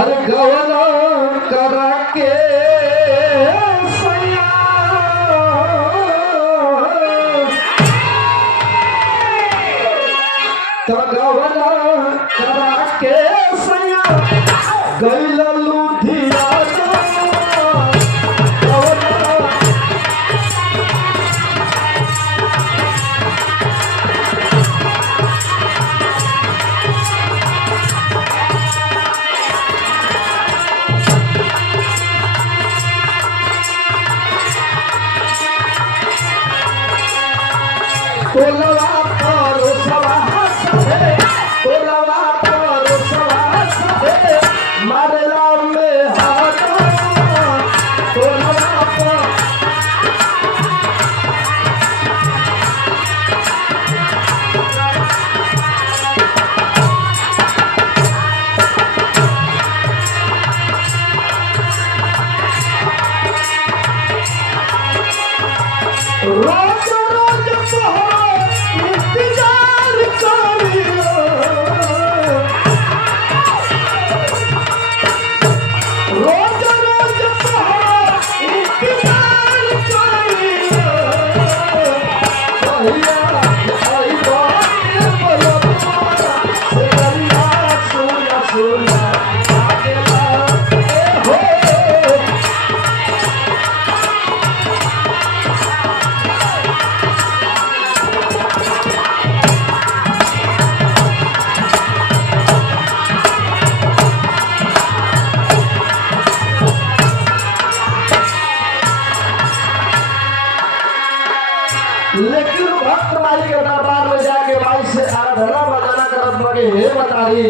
अरे गवना करा के सैया तो गवना करा के सैया गैल लुधियाना तोलवा पर सवास है तोलवा पर सवास है मारला में हाथ तोलवा पर रोज रोज इंतजार करियो रोज रोज इंतजार करियो भैया आई बात बोलो तुम्हारा दरिया सुना सुना आगेला हो लेकिन भक्त माई के दरबार में जाके माई से आराधना बजाना करत बगे हे बताई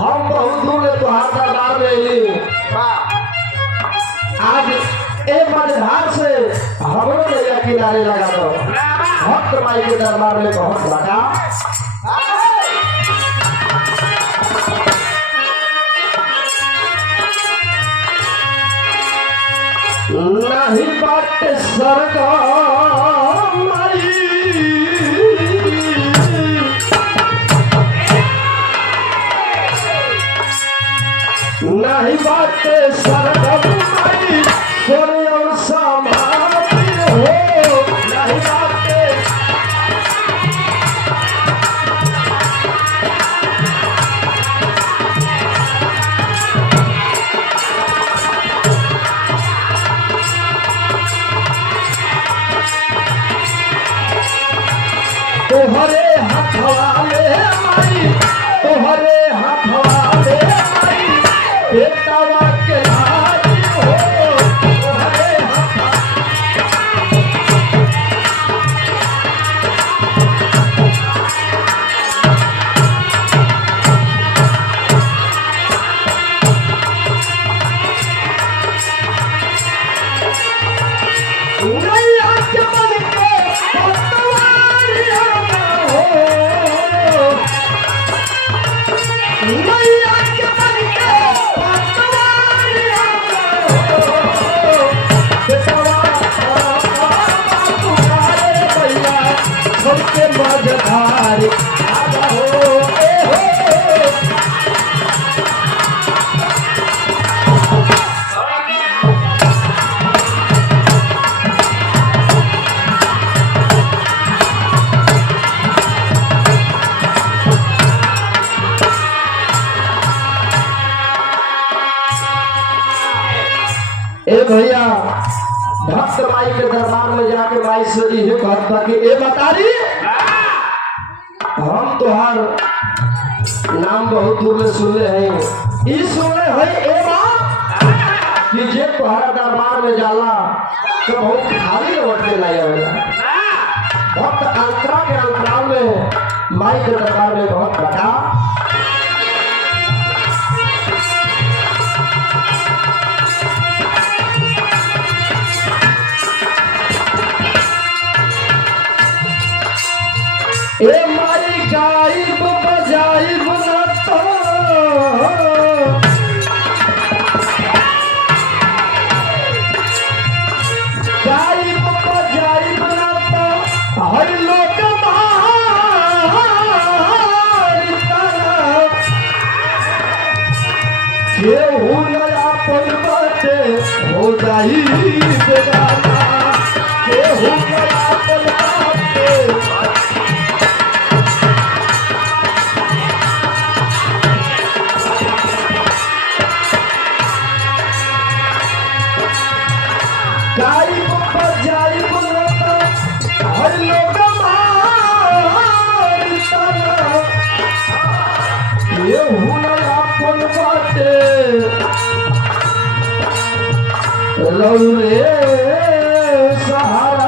हम बहुत दूर ले तुहार दरबार में अली आज ए मझधार से हमरो नैया किनारे लगा दो भक्त माई के दरबार में बहुत लगा नहीं बात सरकार माई नहीं बात सरकार माई सोनिया समाधि हो नहीं बात तोहरे हाथवा में माई तोहरे हाथवा में माई बेटावा के लाज हो तोहरे हाथवा नैया के मन के नैया के मन के पतवारिया बेटवा तुम्हारे भैया सबके मझधार आजा हो ए भैया भक्त माई के दरबार में जाके माई से ये कहता कि ए बतारी हम तोहार नाम बहुत दूर में सुने हैं ई सुने हैं ए बात कि जे तोहारा दरबार में जाला तो बहुत खाली लौट के नहीं आवेला भक्त अंतरा के अंतराल में माई के दरबार में बहुत बड़ा ए माई गायब बजाइब न तो गायब बजाइब न तो हर लोग मार केहू नया पन बाटे हो जाई बेगाना केहू नया पन बाटे गाई बजाई बोलता हर लोग मारता केहू नया पन बाटे रे सहारा